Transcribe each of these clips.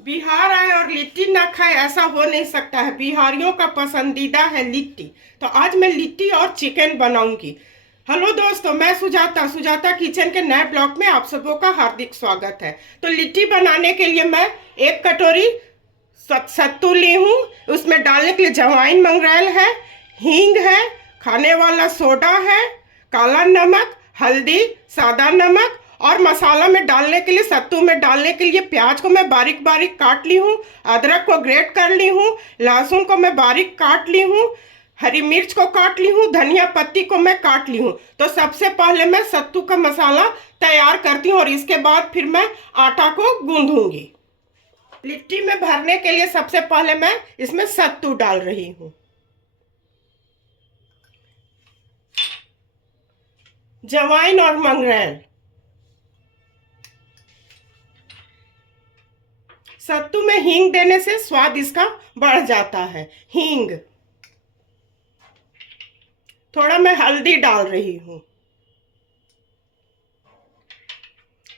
बिहार आए और लिट्टी ना खाए, ऐसा हो नहीं सकता है। बिहारियों का पसंदीदा है लिट्टी। तो आज मैं लिट्टी और चिकन बनाऊंगी। हेलो दोस्तों, मैं सुजाता सुजाता किचन के नए ब्लॉग में आप सबों का हार्दिक स्वागत है। तो लिट्टी बनाने के लिए मैं एक कटोरी सत्तू ली हूँ। उसमें डालने के लिए जवाइन मंगरेल है, हींग है, खाने वाला सोडा है, काला नमक, हल्दी, सादा नमक और मसाला में डालने के लिए, सत्तू में डालने के लिए प्याज को मैं बारीक बारीक काट ली हूँ, अदरक को ग्रेट कर ली हूँ, लहसुन को मैं बारीक काट ली हूँ, हरी मिर्च को काट ली हूँ, धनिया पत्ती को मैं काट ली हूँ। तो सबसे पहले मैं सत्तू का मसाला तैयार करती हूँ और इसके बाद फिर मैं आटा को गूंदूंगी। लिट्टी में भरने के लिए सबसे पहले मैं इसमें सत्तू डाल रही हूँ, जवाइन और मंगरेल। सत्तू में हींग देने से स्वाद इसका बढ़ जाता है। हींग, थोड़ा मैं हल्दी डाल रही हूँ,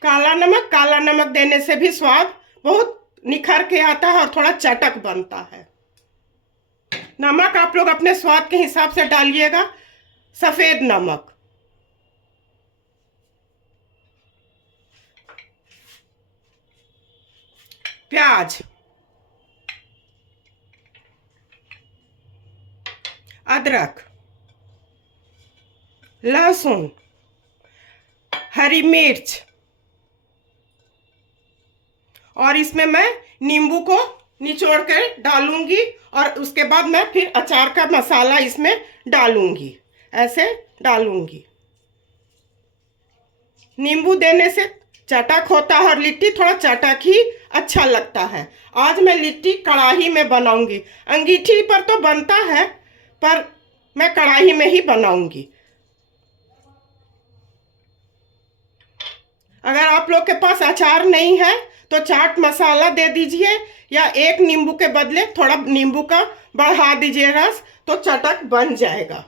काला नमक। काला नमक देने से भी स्वाद बहुत निखर के आता है और थोड़ा चटक बनता है। नमक आप लोग अपने स्वाद के हिसाब से डालिएगा। सफेद नमक, प्याज, अदरक, लहसुन, हरी मिर्च और इसमें मैं नींबू को निचोड़ कर डालूंगी और उसके बाद मैं फिर अचार का मसाला इसमें डालूंगी। ऐसे डालूंगी। नींबू देने से चटक होता है और लिट्टी थोड़ा चटक ही अच्छा लगता है। आज मैं लिट्टी कढ़ाई में बनाऊंगी। अंगीठी पर तो बनता है, पर मैं कढ़ाई में ही बनाऊंगी। अगर आप लोग के पास अचार नहीं है तो चाट मसाला दे दीजिए, या एक नींबू के बदले थोड़ा नींबू का बढ़ा दीजिए रस, तो चटक बन जाएगा।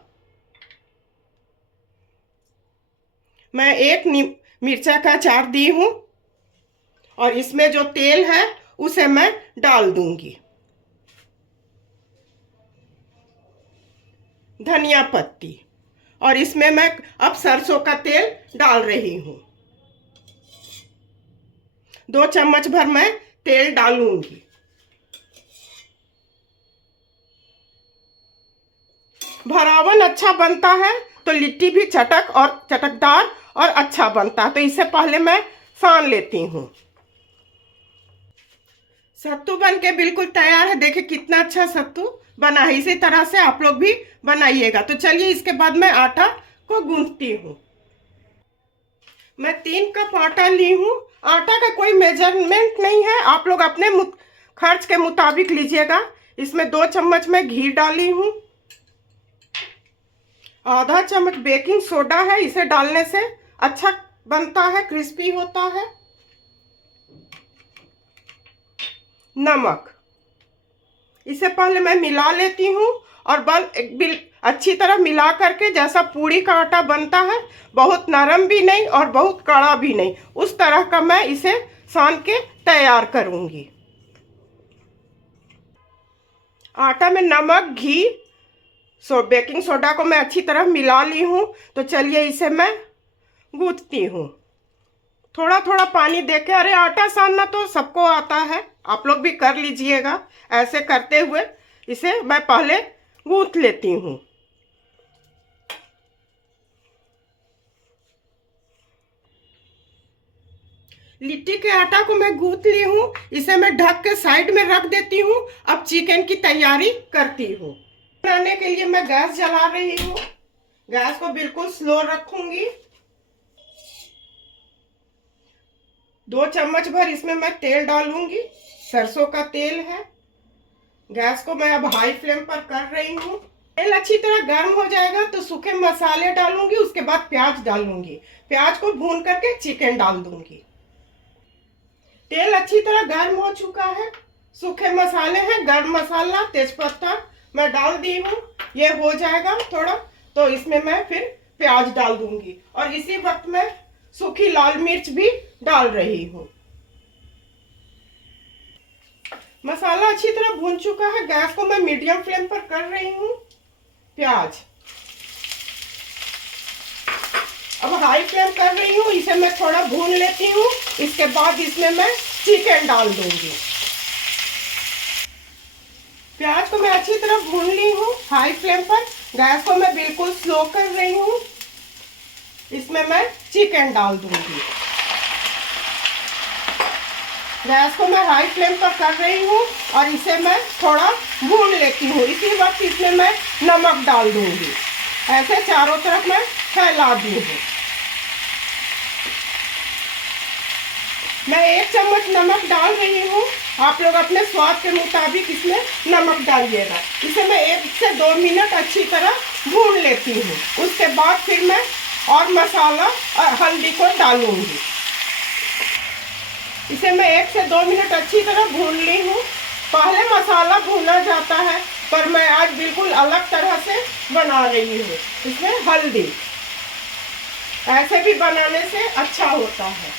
मैं एक मिर्चा का अचार दी हूँ और इसमें जो तेल है उसे मैं डाल दूंगी। धनिया पत्ती, और इसमें मैं अब सरसों का तेल डाल रही हूँ। 2 चम्मच भर मैं तेल डालूंगी। भरावन अच्छा बनता है तो लिट्टी भी चटक और चटकदार और अच्छा बनता है। तो इससे पहले मैं सान लेती हूँ। सत्तू बन के बिल्कुल तैयार है। देखिए कितना अच्छा सत्तू बना है। इसी तरह से आप लोग भी बनाइएगा। तो चलिए इसके बाद मैं आटा को गूंथती हूँ। मैं 3 कप आटा ली हूँ। आटा का कोई मेजरमेंट नहीं है, आप लोग अपने खर्च के मुताबिक लीजिएगा। इसमें 2 चम्मच मैं घी डाली हूँ। आधा चम्मच बेकिंग सोडा है, इसे डालने से अच्छा बनता है, क्रिस्पी होता है। नमक, इसे पहले मैं मिला लेती हूँ और अच्छी तरह मिला करके, जैसा पूड़ी का आटा बनता है, बहुत नरम भी नहीं और बहुत कड़ा भी नहीं, उस तरह का मैं इसे सान के तैयार करूँगी। आटा में नमक, घी, बेकिंग सोडा को मैं अच्छी तरह मिला ली हूँ। तो चलिए इसे मैं गूंथती हूँ। थोड़ा थोड़ा पानी देके, अरे आटा सानना तो सबको आता है, आप लोग भी कर लीजिएगा। ऐसे करते हुए इसे मैं पहले गूंथ लेती हूँ। लिट्टी के आटा को मैं गूंथ ली हूँ। इसे मैं ढक के साइड में रख देती हूँ। अब चिकन की तैयारी करती हूँ। बनाने के लिए मैं गैस जला रही हूँ। गैस को बिल्कुल स्लो रखूंगी। 2 चम्मच भर इसमें मैं तेल डालूंगी। सरसों का तेल है। गैस को मैं अब हाई फ्लेम पर कर रही हूँ। तेल अच्छी तरह गर्म हो जाएगा तो सूखे मसाले डालूंगी, उसके बाद प्याज डालूंगी। प्याज को भून करके चिकन डाल दूंगी। तेल अच्छी तरह गर्म हो चुका है। सूखे मसाले हैं, गरम मसाला, तेजपत्ता मैं डाल दी हूँ। ये हो जाएगा थोड़ा तो इसमें मैं फिर प्याज डाल दूंगी और इसी वक्त मैं सूखी लाल मिर्च भी डाल रही हूँ। मसाला अच्छी तरह भून चुका है। गैस को मैं मीडियम फ्लेम पर कर रही हूँ। प्याज अब हाई फ्लेम कर रही हूँ, इसे मैं थोड़ा भून लेती हूँ। इसके बाद इसमें मैं चिकन डाल दूंगी। प्याज को मैं अच्छी तरह भून ली हूँ हाई फ्लेम पर। गैस को मैं बिल्कुल स्लो कर रही हूँ। इसमें मैं चिकन डाल दूंगी। गैस को मैं हाई फ्लेम पर कर रही हूँ और इसे मैं थोड़ा भून लेती हूँ। इसी वक्त इसमें मैं नमक डाल दूंगी। ऐसे चारों तरफ मैं फैला दी हूँ। मैं 1 चम्मच नमक डाल रही हूँ। आप लोग अपने स्वाद के मुताबिक इसमें नमक डालिएगा। इसे मैं 1 से 2 मिनट अच्छी तरह भून लेती हूँ। उसके बाद फिर मैं और मसाला और हल्दी को डालूंगी। इसे मैं 1 से 2 मिनट अच्छी तरह भून ली हूँ। पहले मसाला भूना जाता है, पर मैं आज बिल्कुल अलग तरह से बना रही हूँ। इसमें हल्दी ऐसे भी बनाने से अच्छा होता है।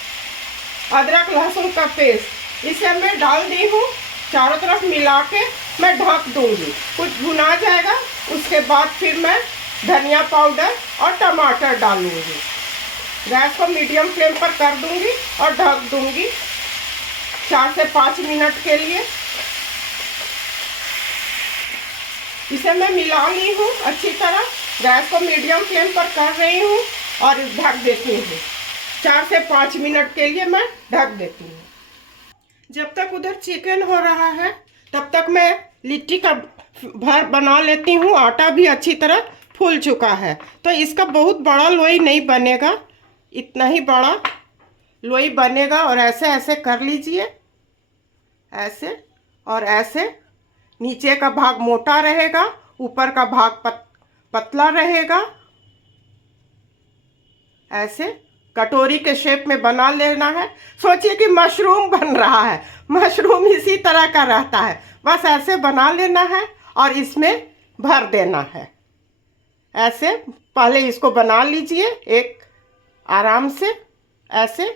अदरक लहसुन का पेस्ट इसे मैं डाल दी हूँ। चारों तरफ मिला के मैं ढक दूंगी। कुछ भुना जाएगा, उसके बाद फिर मैं धनिया पाउडर और टमाटर डालूंगी। गैस को मीडियम फ्लेम पर कर दूंगी और ढक दूंगी 4 से 5 मिनट के लिए। इसे मैं मिला ली हूँ अच्छी तरह। गैस को मीडियम फ्लेम पर कर रही हूँ और ढक देती हूँ। 4 से 5 मिनट के लिए मैं ढक देती हूँ। जब तक उधर चिकन हो रहा है, तब तक मैं लिट्टी का भर बना लेती हूँ। आटा भी अच्छी तरह फूल चुका है, तो इसका बहुत बड़ा लोई नहीं बनेगा। इतना ही बड़ा लोई बनेगा। और ऐसे ऐसे कर लीजिए, ऐसे और ऐसे। नीचे का भाग मोटा रहेगा, ऊपर का भाग पतला रहेगा। ऐसे कटोरी के शेप में बना लेना है। सोचिए कि मशरूम बन रहा है। मशरूम इसी तरह का रहता है। बस ऐसे बना लेना है और इसमें भर देना है। ऐसे पहले इसको बना लीजिए एक आराम से, ऐसे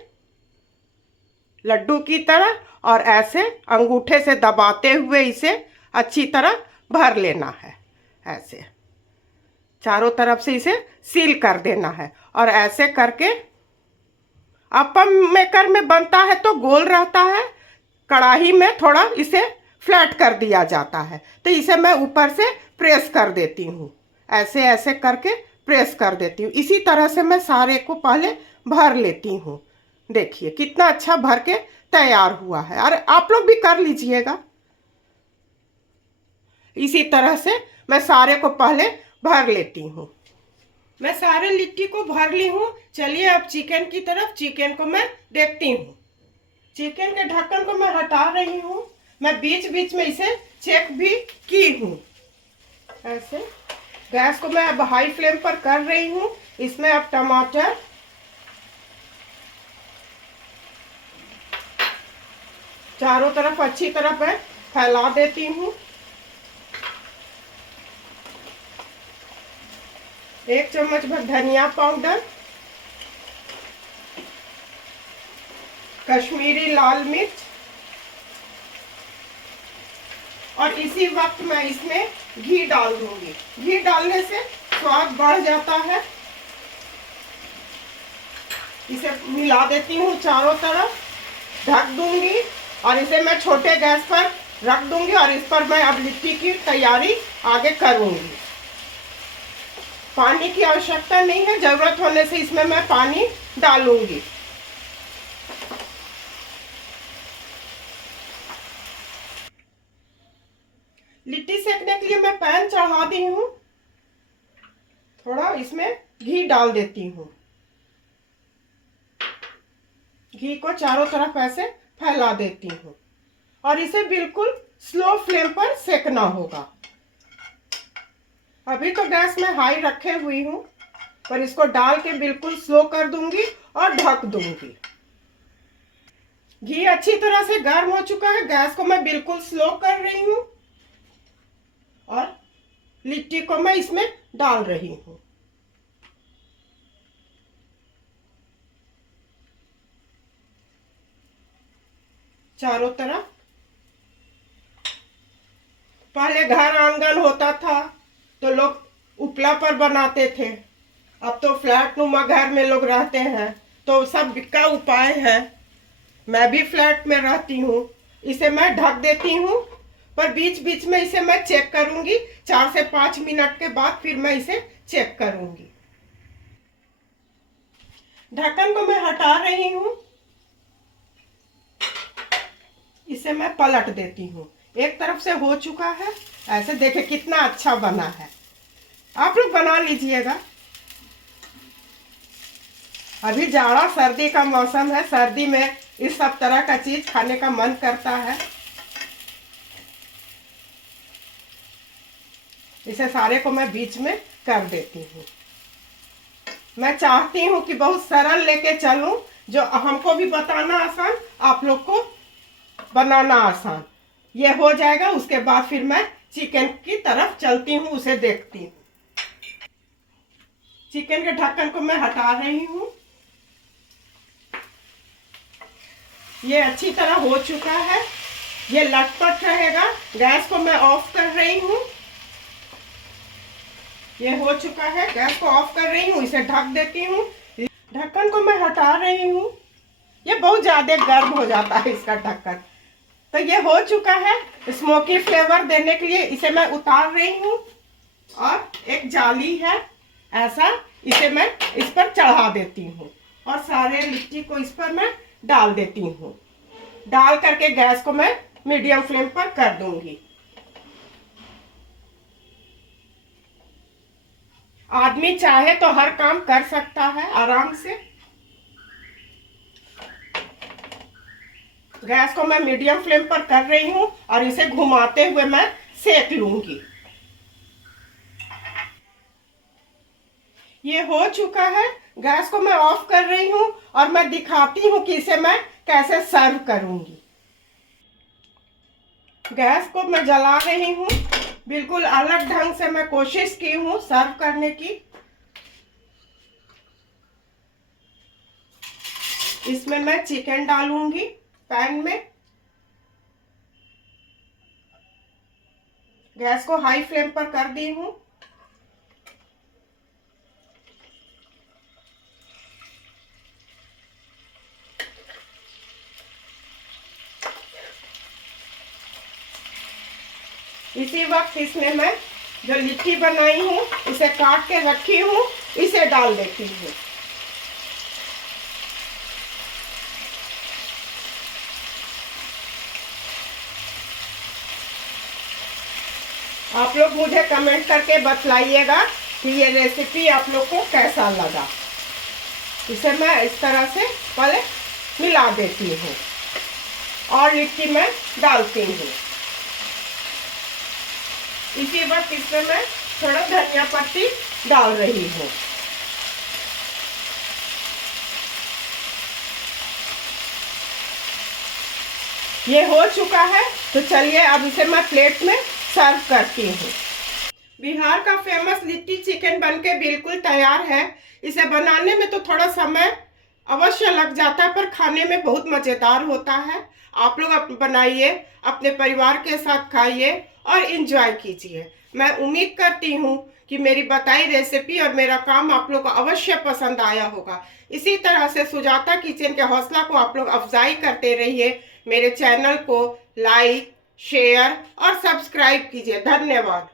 लड्डू की तरह, और ऐसे अंगूठे से दबाते हुए इसे अच्छी तरह भर लेना है। ऐसे चारों तरफ से इसे सील कर देना है। और ऐसे करके अप्पम मेकर में बनता है तो गोल रहता है, कढ़ाई में थोड़ा इसे फ्लैट कर दिया जाता है। तो इसे मैं ऊपर से प्रेस कर देती हूँ। ऐसे ऐसे करके प्रेस कर देती हूँ। इसी तरह से मैं सारे को पहले भर लेती हूँ। देखिए कितना अच्छा भर के तैयार हुआ है। और आप लोग भी कर लीजिएगा। इसी तरह से मैं सारे को पहले भर लेती हूँ। मैं सारे लिट्टी को भर ली हूँ। चलिए अब चिकन की तरफ। चिकन को मैं देखती हूँ। चिकन के ढक्कन को मैं हटा रही हूँ। मैं बीच बीच में इसे चेक भी की हूँ। ऐसे गैस को मैं अब हाई फ्लेम पर कर रही हूँ। इसमें अब टमाटर, चारों तरफ अच्छी तरह मैं फैला देती हूँ। 1 चम्मच भर धनिया पाउडर, कश्मीरी लाल मिर्च, और इसी वक्त मैं इसमें घी डाल दूंगी। घी डालने से स्वाद बढ़ जाता है। इसे मिला देती हूँ चारों तरफ, ढक दूंगी और इसे मैं छोटे गैस पर रख दूंगी। और इस पर मैं अब लिट्टी की तैयारी आगे करूंगी। पानी की आवश्यकता नहीं है, जरूरत होने से इसमें मैं पानी डालूंगी। लिट्टी सेकने के लिए मैं पैन चढ़ा दी हूँ। थोड़ा इसमें घी डाल देती हूँ। घी को चारों तरफ ऐसे फैला देती हूँ और इसे बिल्कुल स्लो फ्लेम पर सेकना होगा। अभी तो गैस में हाई रखे हुई हूँ, पर इसको डाल के बिल्कुल स्लो कर दूंगी और ढक दूंगी। घी अच्छी तरह से गर्म हो चुका है। गैस को मैं बिल्कुल स्लो कर रही हूँ और लिट्टी को मैं इसमें डाल रही हूँ। चारों तरफ पहले घर आंगन होता था तो लोग उपला पर बनाते थे। अब तो फ्लैट नुमा घर में लोग रहते हैं तो सब का उपाय है। मैं भी फ्लैट में रहती हूँ। इसे मैं ढक देती हूँ, पर बीच बीच में इसे मैं चेक करूंगी। 4 से 5 मिनट के बाद फिर मैं इसे चेक करूंगी। ढक्कन को मैं हटा रही हूँ। इसे मैं पलट देती हूँ। एक तरफ से हो चुका है। ऐसे देखे कितना अच्छा बना है। आप लोग बना लीजिएगा। अभी जाड़ा सर्दी का मौसम है। सर्दी में इस सब तरह का चीज खाने का मन करता है। इसे सारे को मैं बीच में कर देती हूँ। मैं चाहती हूँ कि बहुत सरल लेके चलूं, जो हमको भी बताना आसान, आप लोग को बनाना आसान। ये हो जाएगा, उसके बाद फिर मैं चिकन की तरफ चलती हूँ, उसे देखती हूँ। चिकन के ढक्कन को मैं हटा रही हूँ। ये अच्छी तरह हो चुका है। ये लटपट रहेगा। गैस को मैं ऑफ कर रही हूँ। ये हो चुका है। गैस को ऑफ कर रही हूँ। इसे ढक देती हूँ। ढक्कन को मैं हटा रही हूँ। ये बहुत ज्यादा गर्म हो जाता है इसका ढक्कन। तो ये हो चुका है। स्मोकी फ्लेवर देने के लिए इसे मैं उतार रही हूँ। और एक जाली है ऐसा, इसे मैं इस पर चढ़ा देती हूँ और सारे लिट्टी को इस पर मैं डाल देती हूँ। डाल करके गैस को मैं मीडियम फ्लेम पर कर दूंगी। आदमी चाहे तो हर काम कर सकता है आराम से। गैस को मैं मीडियम फ्लेम पर कर रही हूँ और इसे घुमाते हुए मैं सेक लूंगी। ये हो चुका है। गैस को मैं ऑफ कर रही हूँ और मैं दिखाती हूँ कि इसे मैं कैसे सर्व करूंगी। गैस को मैं जला रही हूँ। बिल्कुल अलग ढंग से मैं कोशिश की हूँ सर्व करने की। इसमें मैं चिकन डालूंगी पैन में। गैस को हाई फ्लेम पर कर दी हूँ। इसी वक्त इसमें मैं जो लिट्टी बनाई हूँ, इसे काट के रखी हूँ, इसे डाल देती हूँ। आप लोग मुझे कमेंट करके बतलाइएगा कि ये रेसिपी आप लोग को कैसा लगा। इसे मैं इस तरह से पहले मिला देती हूँ और लिट्टी में डालती हूँ। इसी वक्त इसमें मैं थोड़ा धनिया पत्ती डाल रही हूँ। ये हो चुका है, तो चलिए अब इसे मैं प्लेट में सर्व करती हूँ। बिहार का फेमस लिट्टी चिकन बनके बिल्कुल तैयार है। इसे बनाने में तो थोड़ा समय अवश्य लग जाता है, पर खाने में बहुत मज़ेदार होता है। आप लोग बनाइए, अपने परिवार के साथ खाइए और एंजॉय कीजिए। मैं उम्मीद करती हूँ कि मेरी बताई रेसिपी और मेरा काम आप लोग को अवश्य पसंद आया होगा। इसी तरह से सुजाता किचन के हौसला को आप लोग अफजाई करते रहिए। मेरे चैनल को लाइक, शेयर और सब्सक्राइब कीजिए। धन्यवाद।